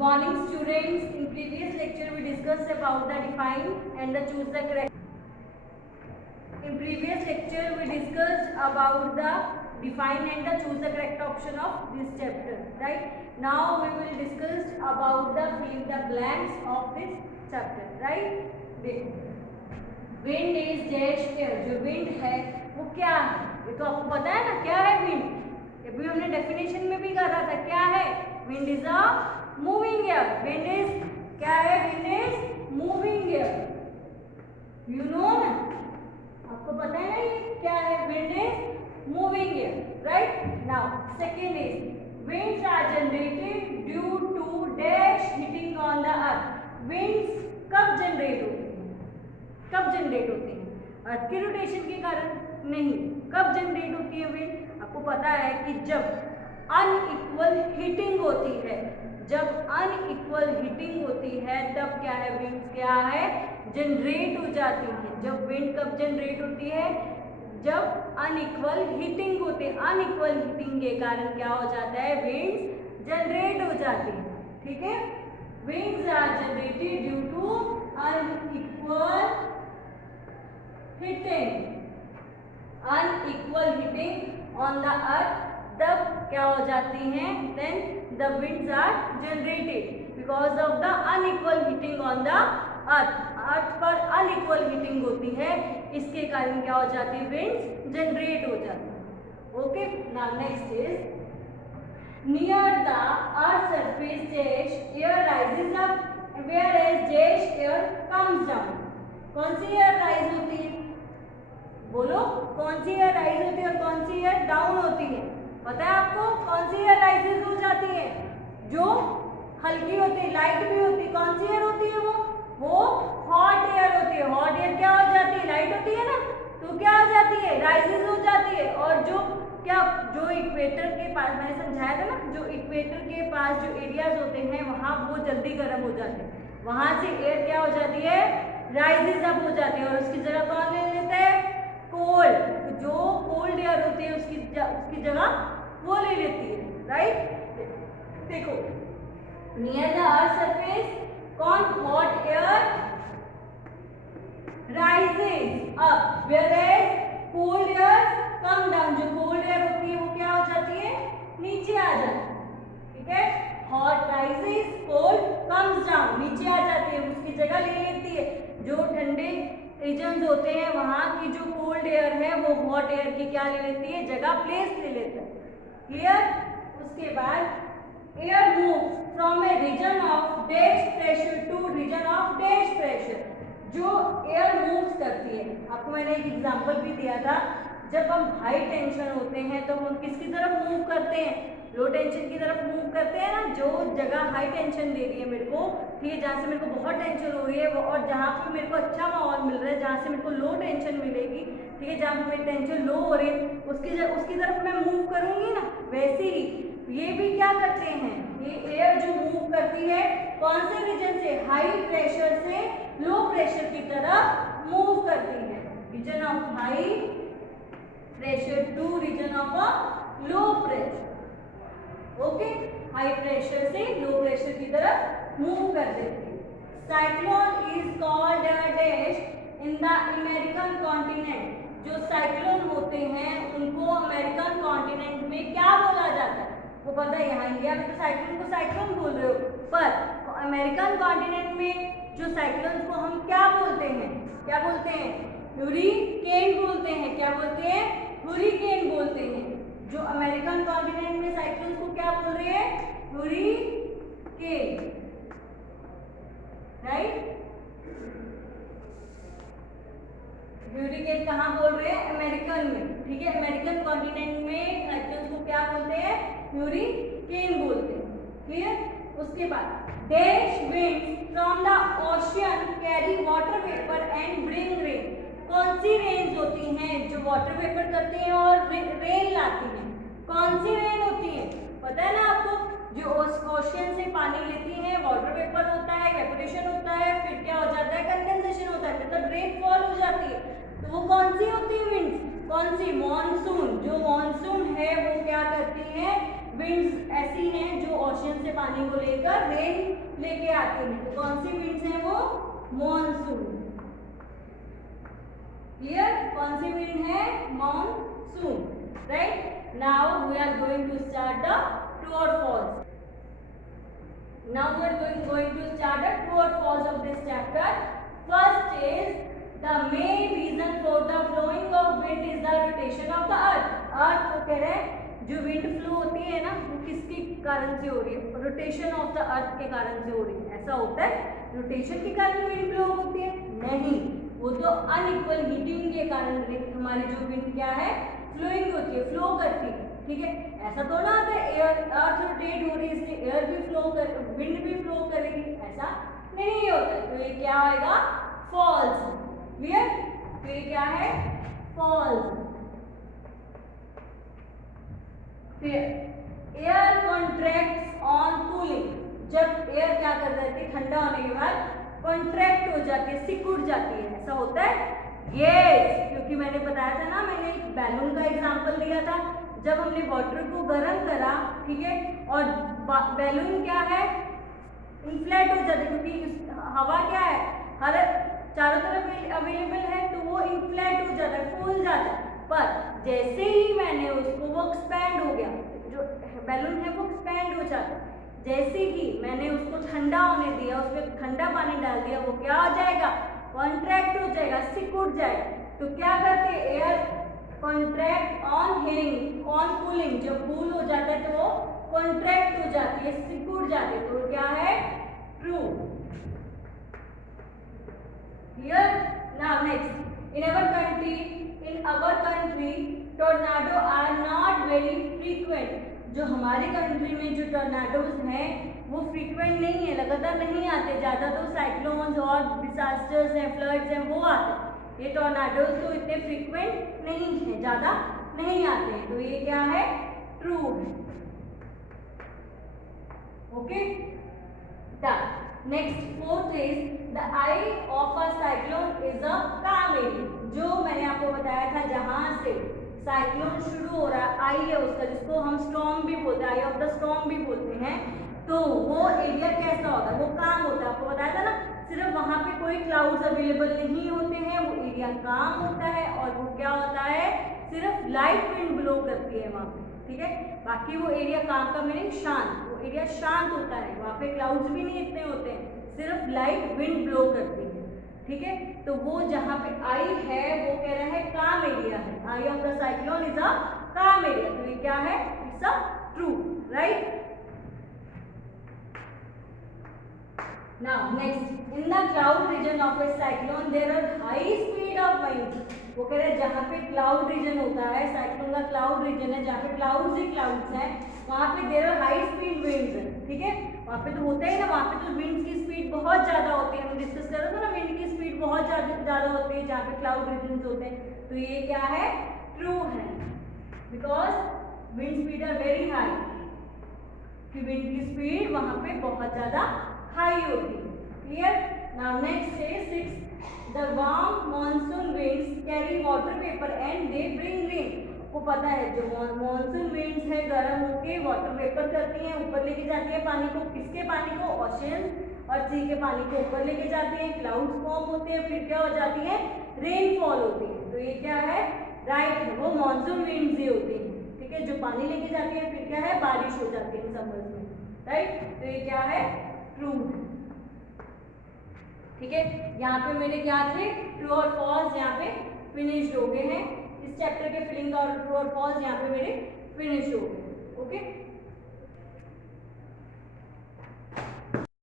morning students. In previous lecture we discussed about the define and the choose the correct. In previous lecture we discussed about the define and the choose the correct option of this chapter, right? Now we will discuss about the fill the blanks of this chapter, right? Wind is dash air. जो wind है वो क्या है? ये तो आपको पता है ना क्या है wind? ये भी हमने डेफिनेशन में भी कहा था क्या है? Wind is a moving air. Wind is क्या है? Wind is moving air. You know ना? आपको पता है ना ये क्या है? Wind is moving air, right? Now second is winds are generated due to dash hitting on the earth. Winds कब जनरेट होती है? कब जनरेट होती है? अर्थ के रोटेशन के कारण नहीं. कब जनरेट होती है विंड? आपको पता है कि जब अनइक्वल हीटिंग होती है. जब अनइक्वल हीटिंग होती है तब क्या है? विंड्स क्या है? जनरेट हो जाती है. जब विंड कब जनरेट होती है? जब अनइक्वल हीटिंग होती है. अनइक्वल हीटिंग के कारण क्या हो जाता है? विंड्स जनरेट हो जाती है. ठीक है. Winds are generated due to unequal heating. Unequal heating on the earth तब क्या हो जाती हैं? Then the winds are generated because of the unequal heating on the earth. Earth पर अनइक्वल हीटिंग होती है, इसके कारण क्या हो जाती है? विंड्स जनरेट हो जाती है. Okay. Now next is near the earth surface dash air rises up whereas dash air comes down. कौन सी एयर राइज होती है? बोलो कौन सी एयर राइज होती है और कौन सी एयर डाउन होती है? पता है आपको कौन सी एयर राइजेस हो जाती है? जो हल्की होती है, लाइट भी होती है. कौन सी एयर होती है वो हॉट एयर होती है. हॉट एयर क्या हो जाती है? लाइट होती है ना, तो क्या हो जाती है? राइजेस हो जाती है. और जो इक्वेटर के पास मैंने समझाया था ना, जो इक्वेटर के पास जो एरियाज होते हैं वहां वो जल्दी गर्म हो जाते हैं. वहां से एयर क्या हो जाती है? राइजेस अप हो जाती है. और उसकी जगह कौन ले लेते हैं? कोल्ड. जो कोल्ड एयर होती है उसकी जगह वो ले लेती है, राइट? देखो नियर द अर्थ सरफेस कौन? Hot air rises up whereas cold air come down. जो कोल्ड एयर होती है वो क्या हो जाती है? नीचे आ जाती है. ठीक है. Hot rises, cold comes down, नीचे आ जाती है, उसकी जगह ले लेती है. जो ठंडे रीजन्स होते हैं वहां की जो कोल्ड एयर है वो हॉट एयर की क्या ले लेती है? जगह, प्लेस ले लेता है. क्लियर. उसके बाद air moves from a region of dash pressure to region of dash pressure. जो एयर मूव्स करती है, आपको मैंने एक एग्जांपल भी दिया था. जब हम हाई टेंशन होते हैं तो हम किसकी तरफ मूव करते हैं? लो टेंशन की तरफ मूव करते हैं ना. जो जगह हाई टेंशन दे रही है मेरे को, ठीक है, जहाँ से मेरे को बहुत टेंशन हो रही है वो, और जहाँ पे मेरे को अच्छा माहौल मिल रहा है, जहाँ से मेरे को लो टेंशन मिलेगी, ठीक है, जहाँ पे मेरी टेंशन लो हो रही है उसकी तरफ मैं मूव करूंगी ना. वैसे ही ये भी क्या करते हैं? ये एयर जो मूव करती है कौन से रीजन से? हाई प्रेशर से लो प्रेशर की तरफ मूव करती है. Region of high pressure to region of a low pressure. Okay. High pressure से लो प्रेशर की तरफ मूव कर देती है. Cyclone is called a dash in the American continent. जो साइक्लोन होते हैं उनको अमेरिकन कॉन्टिनेंट में क्या बोला जाता है? वो पता है, यहाँ इंडिया में तो साइक्लोन को साइक्लोन बोल रहे हो, पर अमेरिकन कॉन्टिनेंट में जो साइक्लोन को हम क्या बोलते हैं? क्या बोलते हैं? हुरिकेन बोलते हैं. क्या बोलते हैं? हुरिकेन बोलते हैं. जो अमेरिकन कॉन्टिनेंट में साइक्लोन को क्या बोल रहे हैं? Hurricane, right? हुरिकेन कहाँ बोल रहे हैं? अमेरिकन में. ठीक है. अमेरिकन कॉन्टिनेंट में साइक्लोन को क्या बोलते हैं? हुरिकेन बोलते हैं. क्लियर. उसके बाद dash winds from the ocean carry water vapour and bring rain. कौन सी रेन्स होती हैं जो वाटर वेपर करती हैं और रेन लाती हैं? कौन सी रेन होती है? पता है ना आपको. जो ओशियन से पानी लेती हैं, वाटर वेपर होता है, इवेपोरेशन होता है, फिर क्या हो जाता है? कंडेंसेशन होता है, मतलब रेनफॉल हो जाती है. तो वो कौन सी होती है विंड्स? कौन सी? मॉनसून. जो मॉनसून है वो क्या करती है? विंड्स ऐसी हैं जो ओशियन से पानी को लेकर रेन लेके आती हैं। तो कौन सी विंड्स हैं वो? मॉनसून। क्लियर? कौन सी विंड है? Monsoon, right? Now we are going to start the true और false. Now we are going to start the true or false of this chapter. First is the main reason for the flowing of wind is the rotation of the earth. Earth को कह रहे हैं जो wind flow होती है ना वो किसके कारण से हो रही है? रोटेशन ऑफ द अर्थ के कारण से हो रही है। ऐसा होता है रोटेशन के कारण विंड फ्लो होती है? नहीं, वो तो अनइक्वल हीटिंग के कारण हमारी जो विंड क्या है? फ्लोइंग होती है, फ्लो करती है। ठीक है, ऐसा तो ना आता है एयर अर्थ रोटेट हो रही है इसलिए एयर भी फ्लो कर विंड भी फ्लो करेगी, ऐसा नहीं होता। तो ये क्या आएगा? फॉल्स। क्लियर? तो ये क्या है? फॉल्स। फिर एयर कॉन्ट्रैक्ट्स ऑन कूलिंग, जब एयर क्या कर जाती है ठंडा होने के बाद कॉन्ट्रैक्ट हो जाती है, सिकुड़ जाती है, ऐसा होता है? यस, क्योंकि मैंने बताया था ना, मैंने एक बैलून का एग्जांपल दिया था। जब हमने वाटर को गर्म करा, ठीक है, और बैलून क्या है? इन्फ्लेट हो जाता है क्योंकि हवा क्या है? हर चारों तरफ अवेलेबल है तो वो इन्फ्लेट हो जाता है, फूल जाता है। पर जैसे ही मैंने उसको वो एक्सपैंड हो गया, जो बैलून है वो एक्सपैंड हो जाता है। जैसे ही मैंने उसको ठंडा होने दिया, उसमें ठंडा पानी डाल दिया, वो क्या हो जाएगा? कॉन्ट्रैक्ट हो जाएगा, सिकुड़ जाएगा। तो क्या करते हैं? Air contract on heating, on cooling, जब कूल हो जाता है तो वो कॉन्ट्रैक्ट हो जाती है, सिकुड़ जाती है। तो क्या है? True. Clear? Now next, in our country tornado are not very frequent. जो हमारी कंट्री में जो टोर्नाडोज हैं वो फ्रीक्वेंट नहीं है, लगातार नहीं आते। ज़्यादा तो साइक्लोन्स और डिजास्टर्स हैं, फ्लड्स हैं, वो आते हैं। ये टोर्नाडोज तो इतने फ्रीक्वेंट नहीं है, ज़्यादा नहीं आते हैं। तो ये क्या है? ट्रू है। Okay, next fourth is the I of a cyclone is a calm area. जो मैंने आपको बताया था जहां से साइक्लोन शुरू हो रहा है, आई है उसका, जिसको हम स्टॉर्म भी बोलते हैं, आई ऑफ द स्टॉर्म भी बोलते हैं। तो वो एरिया कैसा होता है? वो काम होता है। आपको बताया था ना, सिर्फ वहां पे कोई क्लाउड्स अवेलेबल नहीं होते हैं, वो एरिया काम होता है। और वो क्या होता है? सिर्फ लाइट विंड ब्लो करती है वहां पे। ठीक है, बाकी वो एरिया काम का मीनिंग शांत, वो एरिया शांत होता है, वहां पे क्लाउड्स भी नहीं इतने होते हैं, सिर्फ लाइट विंड ब्लो करती है। ठीक है, तो वो जहां पे आई है वो कह रहा है काम एरिया है। Eye of the cyclone is a calm area. तो ये क्या है? It's a true, right? Now next, in the cloud region of a cyclone there are high speed of winds. वो कह रहे हैं जहाँ पे क्लाउड रीजन होता है, साइक्लोन का क्लाउड रीजन है, जहाँ पे क्लाउड्स ही क्लाउड्स हैं, वहाँ पे there are high speed winds हैं। ठीक है, वहाँ पे तो होता है ना, वहाँ पे तो विंड की स्पीड बहुत ज़्यादा होती है। हम डिस्कस कर रहे थे ना, विंड की स्पीड बहुत ज़्यादा होती है जहाँ पे क्लाउड रीजन होते हैं। तो ये क्या है? ट्रू है, because wind speed are very high, कि विंड की स्पीड वहाँ पे बहुत ज़्यादा हाई होती है। Clear? Now next is 6, the warm monsoon winds carry water vapour and they bring rain. को पता है जो मॉनसून विंड्स है गर्म होके वाटर वेपर करती हैं, ऊपर लेके जाती है पानी को। किसके पानी को? ओशियन और सी के पानी को ऊपर लेके जाती हैं, क्लाउड्स फॉर्म होते हैं, फिर क्या हो जाती है? रेनफॉल होती है। तो ये क्या है? राइट है, वो मॉनसून विंड्स ही होती हैं। ठीक है, जो पानी लेके जाती है, फिर क्या है? बारिश हो जाती है समर्स में, राइट? तो ये क्या है? ट्रू है। ठीक है, यहाँ पे मेरे क्या थे? ट्रू और फॉल्स यहाँ पे फिनिश्ड हो गए हैं। इस चैप्टर के फिलिंग और ट्रू और फॉल्स यहाँ पे मेरे फिनिश हो गए। ओके।